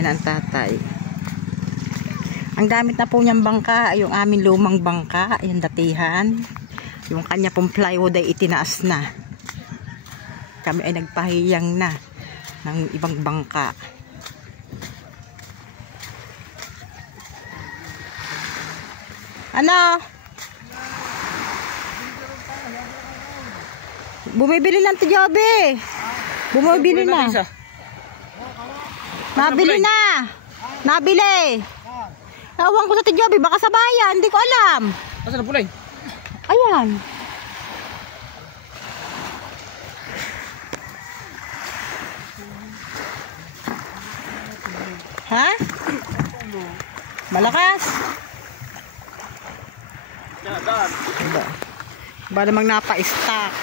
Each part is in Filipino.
Ayan ang tatay. Ang gamit na po niyang bangka ay yung aming lumang bangka. Ayan, datihan. Yung kanya pong plywood ay itinaas na. Kami ay nagpahiyang na ng ibang bangka. Ano? Bumibili ng tiyobe. Bumibili na. Nabili na. Nabili. Tawang ko sa tiyobe. Baka sa bayan. Hindi ko alam. Asan na pulay? Ayan. Ha? Malakas. Ba namang napa-stack.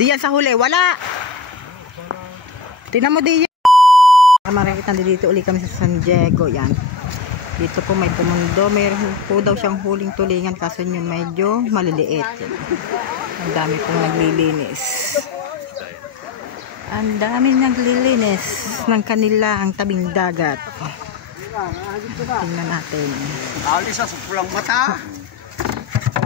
Diyan sa huli, wala. Tingnan mo diyan. Makikita dito uli kami sa San Diego, yan. Dito po may pumundo, mayroon po daw siyang huling tulingan kaso yun medyo maliliit. Ang dami pong naglilinis. Ang daming naglilinis ng kanila ang tabing dagat. Tingnan natin. Alis sa pulang mata.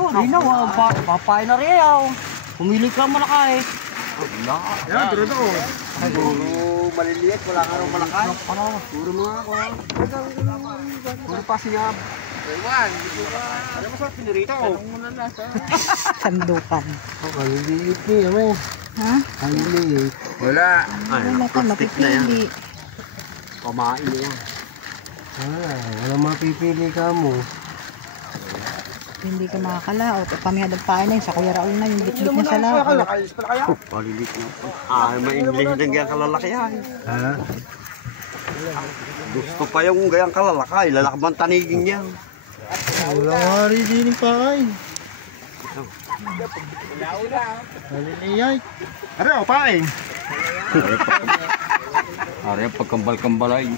Oh, di na. Papay na rin yaw. Pumili ka malakay. Wala. Yan, turo to. Puro maliliit. Wala ka rin malakay. Puro mga ako. Puro pa siya. Ewan, dito ka. Ano mo sa pinirito? Tanong mo na nasa. Sandukan. Maliliit niya mo. Ha? Maliliit. Wala. Wala ka mapipili. Pamain niya. Wala mapipili ka mo. Hindi ka makakalaot. Kami hadagpain na yun. Sa Kuya Raul na yung bitbit na sa laot. Palilit na. Mainglish din gayang kalalakyan. Ha? Gusto pa yung gayang kalalakay. Lalakban tanigin niya. Wala nga rin din pa kain. Maliliyay. Ano, pain? Ari pagkambal-kambalay.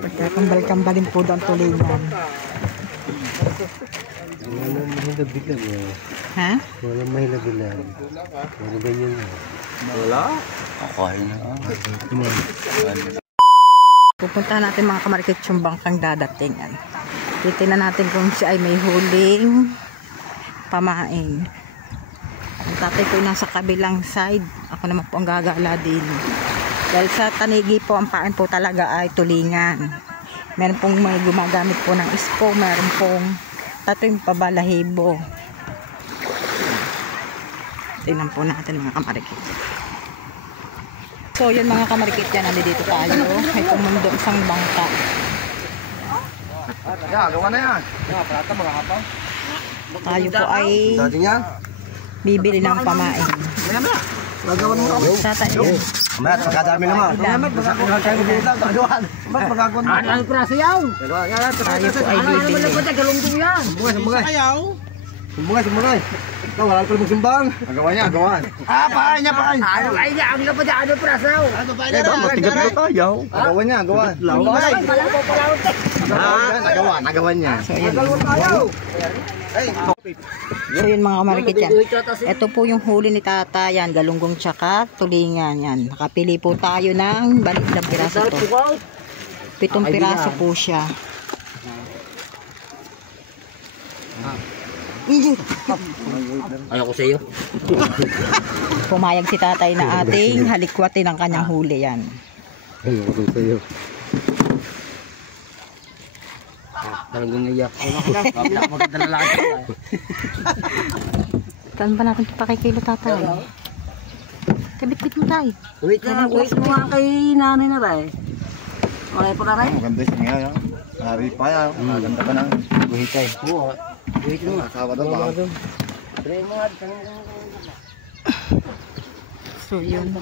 Pagkakambal-kambalin po doon tulingan. Wala mahilabilan eh. Ha? Wala mahilabilan. Wala ganyan eh. Wala? Okay na. Pupunta natin mga kamarikit yung bangkang dadating. Titignan natin kung siya ay may huling pamain. Ang tatay ko nasa kabilang side. Ako naman po ang gagala din. Dahil sa tanigi po, ang pain po talaga ay tulingan. Meron pong may gumagamit po ng ispo. Meron pong tatuing pabalahibo. Tingnan po natin mga kamarikit. So yun mga kamarikit, yan. Nandito tayo. May pumundo isang bangka. Yeah, gawa na yan. Parata mga kapang. Tayo po ay bibili ng pamain. Gagawan mo kami. Tatay yan. Mat, magkadami naman. Magkakaroon kayo dito. Gaduhan. Magkakaroon. Ano praso yaw? Tayo po ay bibili. Galunggong yan. Sumbungay. Sumbungay. Ikaw, wala ko lang simbang. Agawan niya, agawan. Pahay niya, pahay. Ay niya, ang lapad niya, ano praso? Matigat na tayo. Agawan niya, agawan. Agawan niya. So yun mga kamarikit yan. Ito po yung huli ni tata yan. Galunggong tsaka tulingan yan. Nakapili po tayo ng balik ng piraso to. 7 piraso po siya. Ayoko sa iyo. Pumayag si tatay na ating halikwatin ang kanyang huli yan. Ayoko sa iyo. Talagang iyak. Maganda na lang ito. Saan ba natin pakikilo tatay? Kabit-bit mo tayo. Wait mo nga kay nanay na rin. Malay po na rin. Maganda siya nga. Hari pa yan. Maganda ka ng buhitay. Oo. Buhit mo nga. Sawa daw ba? So yun.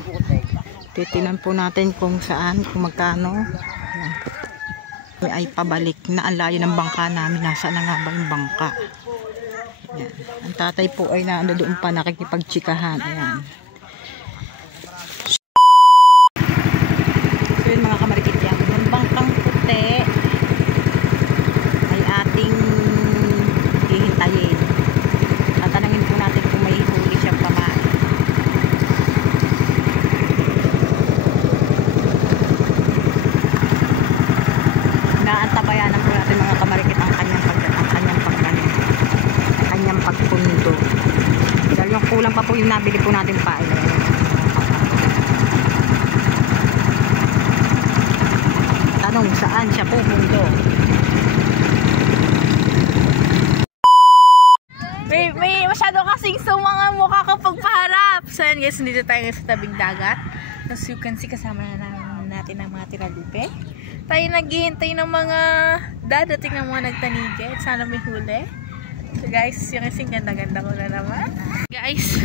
Titinan po natin kung saan, kung magkano. Ayan. Ay pabalik na ang layo ng bangka namin. Nasa na nga ba yung bangka? Ayan. Ang tatay po ay doon pa nakikipagtsikahan. Ayan. So yun mga kamarikit yan. Yung bangkang puti ay ating hihintayin. Tatanungin po natin kung may huli siyang pamain. Kulang pa po yung nabili po natin pain. Tanong saan siya pupunta? May masyado kasing sumang mukha kapag paharap. So yun guys, dito tayo sa tabing dagat. As you can see, kasama na natin ang mga tiralupe. Tayo naghihintay ng mga dadating ng mga nagtanige. Sana may huli. So guys, yung kasing ganda-ganda ko na naman. Guys,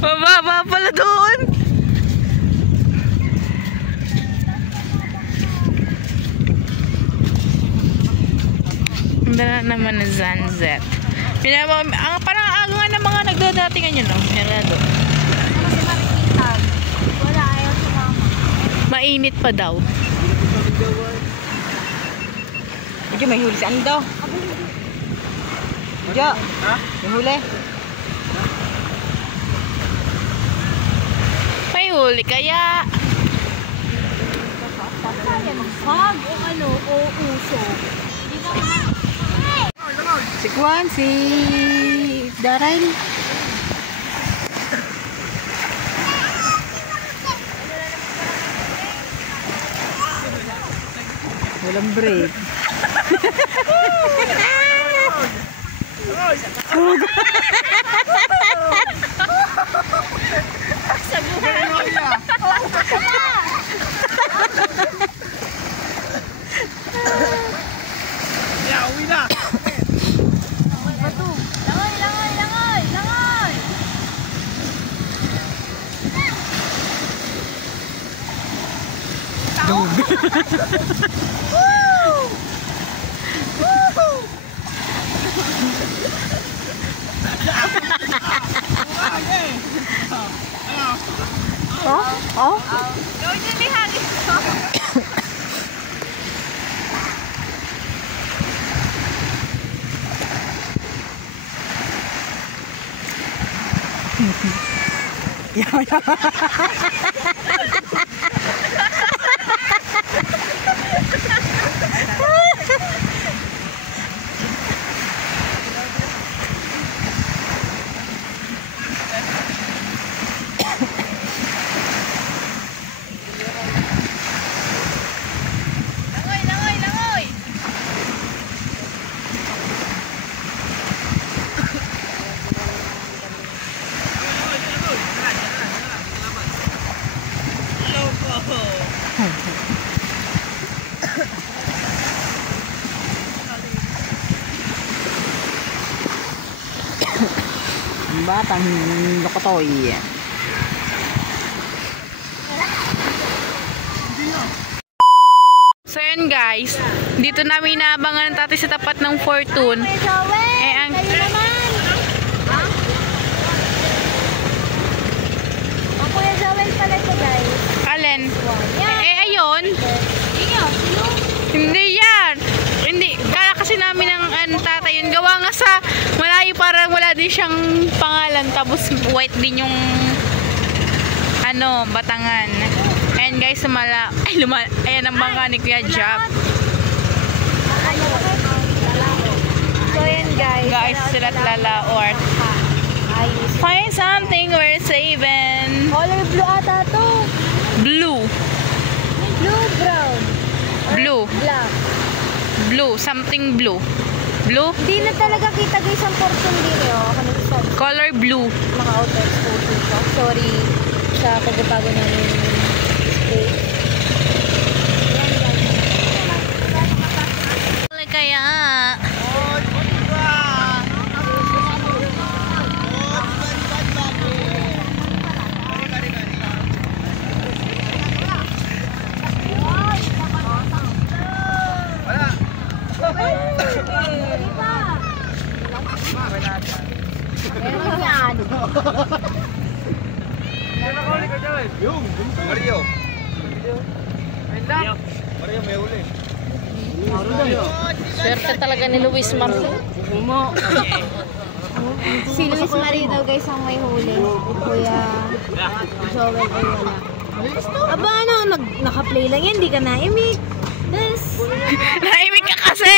mababa pala doon. Ganda naman na sunset. Parang aga nga ng mga nagdadatingan yun, no? Meron doon. Wala, ayaw sumama. Mainit pa daw. Medyo may huli si Ando. Medyo. May huli. May huli kaya. Hag o ano, o uso. Hindi naman. Si Juan, si Daryl. Walang break. Batang lokotoy. So yun guys, dito namin naabangan tatay sa tapat ng Fortune. Eh ang Kuya Joel pala ito, guys. Alin? Ayun. Hindi yan. Hindi. Kaya kasi namin ang tatay yun. Gawa nga sa malayo, parang wala din siyang pangalan. Tapos white din yung batangan. Ayan guys, ayan ang bangka ni Kuya Jack. So yan, guys. Guys, sila't lalaort. Find something worth saving. Color blue ata to. Blue. Blue, brown. Blue. Black. Blue. Something blue. Blue? Hindi na talaga kita, guys, ang portion din eh. Oh. Ano ito sabi? Color blue. Mga outer exposure ko. Sorry sa pagbabago namin display. Kaya Yung, Mario. Mario, may uli. swerte talaga ni Luis Marcel. Si Luis Marie daw, guys, ang may huli. Kuya Joel ay wala. Aba, naka-play lang yan, di ka naimik. Yes. Naimik ka kasi.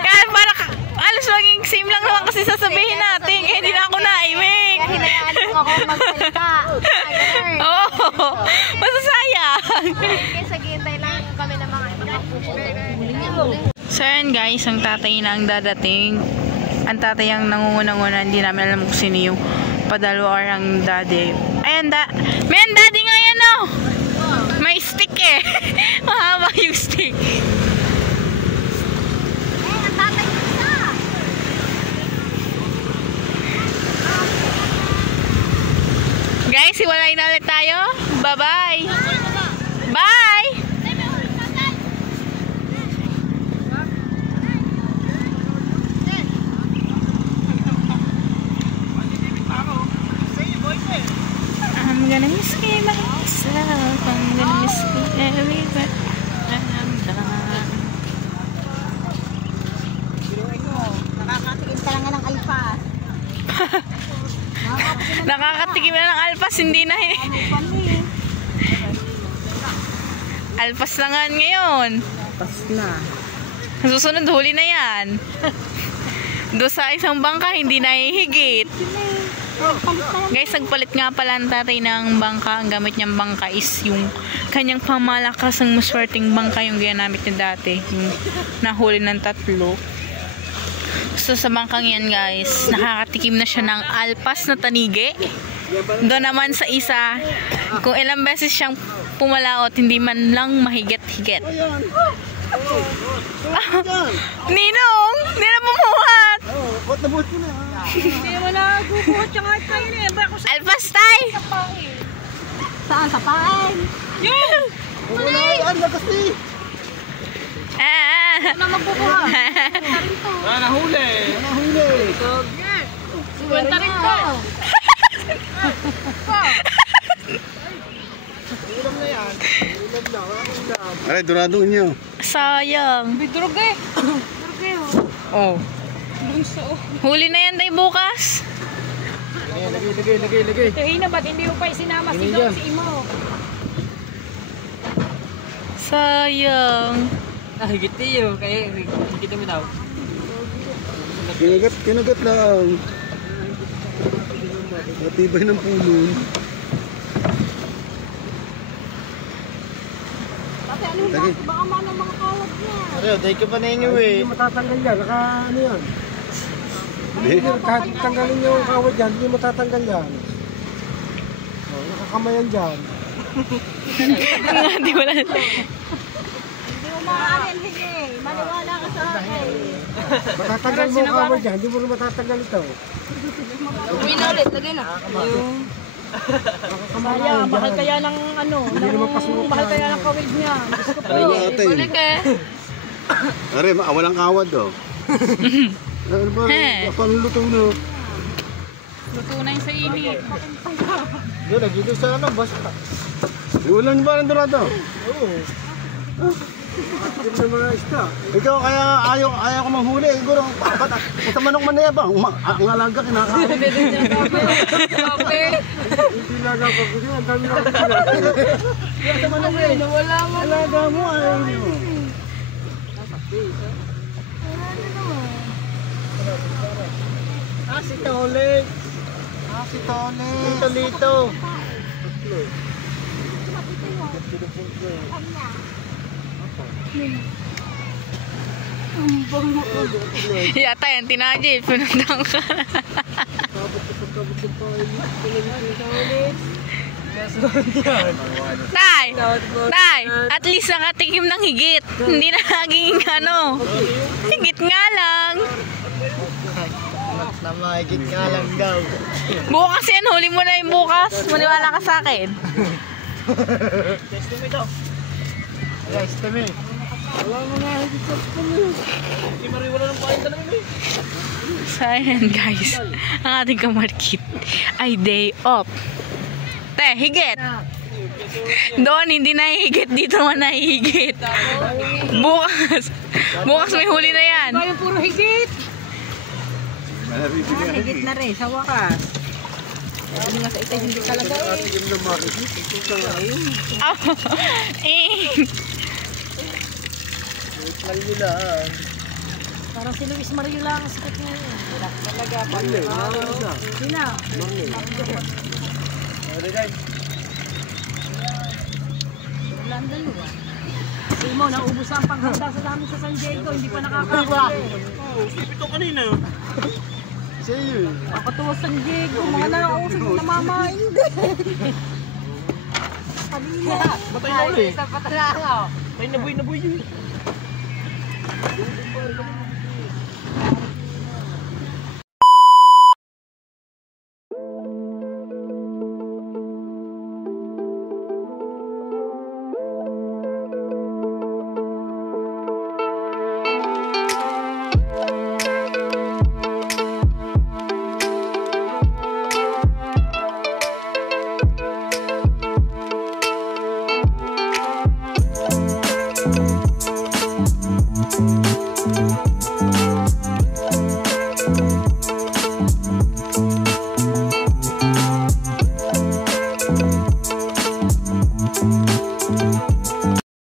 Kaya para alas maging same lang naman kasi sasabihin natin. Kaya hindi na ako naimik. Kaya hinayaan mo ako magsalita. Oo. Masasayang. Kaya saghihintay lang kami ng mga iba. So yan guys, ang tatay na ang dadating. Ang tatay ang nangungunang-una. Hindi namin alam kung sino yung padalo or ang daddy. Ayan, may ang daddy nga yan oh. May stick eh. Mahaba yung stick. Ang tatay ko isa. Guys, hiwalay na ulit tayo. Bye-bye. Bye! I'm gonna miss me myself. I'm gonna miss me everywhere. Nakakatikim ka lang ng alpas. Nakakatikim na ng alpas, hindi na eh. Alpas na nga ngayon. Pas na. Susunod, huli na yan. Doon sa isang bangka, hindi nahihigit. Guys, nagpalit nga pala ang tatay ng bangka. Ang gamit niyang bangka is yung kanyang pamalakas ng maswerteng bangka yung ginamit niya dati. Yung nahuli ng 3. So sa bangkang yan guys, nakakatikim na siya ng alpas na tanigi. Doon naman sa isa, kung ilang beses siyang pumalaot, hindi man lang mahigit-higit. Ninong! Hindi na bumuhat! Ba't nabuhat ko na? Hindi mo na gubuhat siya nga kayo niya. Alpas tay! Saan? Sa pain? Wala yan, kasi. Ano magbubuhat? Nahuli. Kwenta rin ko. Ulam na yan. Ulam na. Aray, durado nyo. Sayang. Bidrog eh. Oh. Huli na yan tayo bukas. Lagay. Ito na ba't hindi mo pa isinama si Don si Imo? Sayang. Higit niyo, kaya higit mo daw. Kinagat lang. Matibay ng pulon. Pati ano ba? Baka man ang mga kawag niya. Aray, dahil ka pa na inyo eh. Hindi matatanggal yan. Ano yan? Hindi. Kahit tanggalin nyo ang kawad yan, hindi matatanggal yan. Oh, nakakamayan dyan. Di wala. Hindi mo maaarin, sige. Maniwala ka sa akin. Matatanggal mo ang kawad yan, hindi mo rin matatanggal ito. Uwi na ulit, lagay na. Nakakamayan Bakal dyan. kaya ng ano, Hindi naman pasukan. bakal kaya ng kawig niya. Ano ba ate? Balik eh. Aray, walang kawad oh. Ano ba? Paano luto na? Luto na yung sa init. Doon, nagigil sa ano, basta. Ulan ba ng durado? Oo. Hindi na mga isda. Ikaw kaya ayaw ko manghuli. Siguro, sa manok man na yan ba? Ang alaga, kinakain. Hindi lang ako kasi ang dami na ako. Sa manok eh. Wala mo. Alaga mo, ayaw nyo. Si Tole. Si Tole. Ito dito. Yata yan, tinadya. Pinundang ka. Tay! Tay! At least nakatikim ng higit. Hindi na naging ano. Higit nga lang. Na mahigit nga lang daw. Bukas yan, huli mo na yung bukas. Maniwala ka sa akin. Guys, kami. So, ayan guys. Ang ating kamarkit ay day off. Te, higit. Doon, hindi nahihigit. Dito naman nahihigit. Bukas. Bukas may huli na yan. Yung puro higit. Higit na rin sa wakas. Hindi nga sa ito hindi talaga eh. Parang si Luis Mario lang ang sakit niya. Talaga. Sina? Wala ang dalawa. Kasi mo, naubos ang panghanda sa namin sa San Diego. Hindi pa nakakakuli. Kapatuwa San Diego. Mga nakausap na namamain. Kanina. Patay na ulit. Patay na buhay na buhay yun.